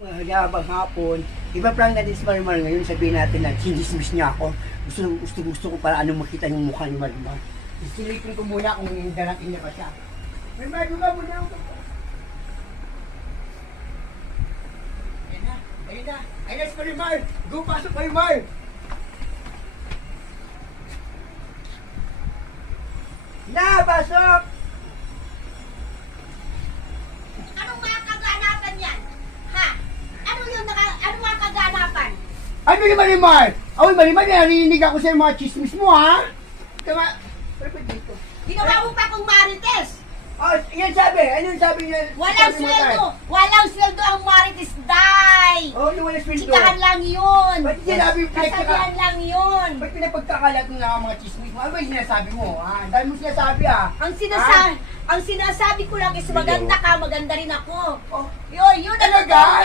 Mahabang hapon. Iba prank natin si Marimar ngayon. Sabihin natin na chinismis niya ako. Gusto ko para anong makita yung mukha ni Marimar. Silipin ko muna kung darating niya pa siya. Marimar, doon ka muna ako. Ayun na. Ayun na. Ayun na si Marimar. Go, pasok Marimar. Na, pasok! Anong mga kaganapan yan? Ha? Ano mga kaganapan? Ano yung Marimar? Ay, Marimar, narinig ako sa mga chismis mo, ha? Tama. Pero pa dito. Ginawa mo pa kong marites. Oh, yan sabi. Ano yung sabi niya? Walang Sabi mo, sweldo. Walang sweldo ang marites, die. Oh, yung walang sweldo. Chikahan lang yun. Ba't sinabi yung Kasabihan lang yun. Ba't pinapagkakalat mo na mga chismis mo? Ano ba yung sinasabi mo, ha? Ang dami mo sinasabi, ha? Ang sinasabi ko lang is maganda ka, maganda rin ako. Oh, Yun ang talaga? totoo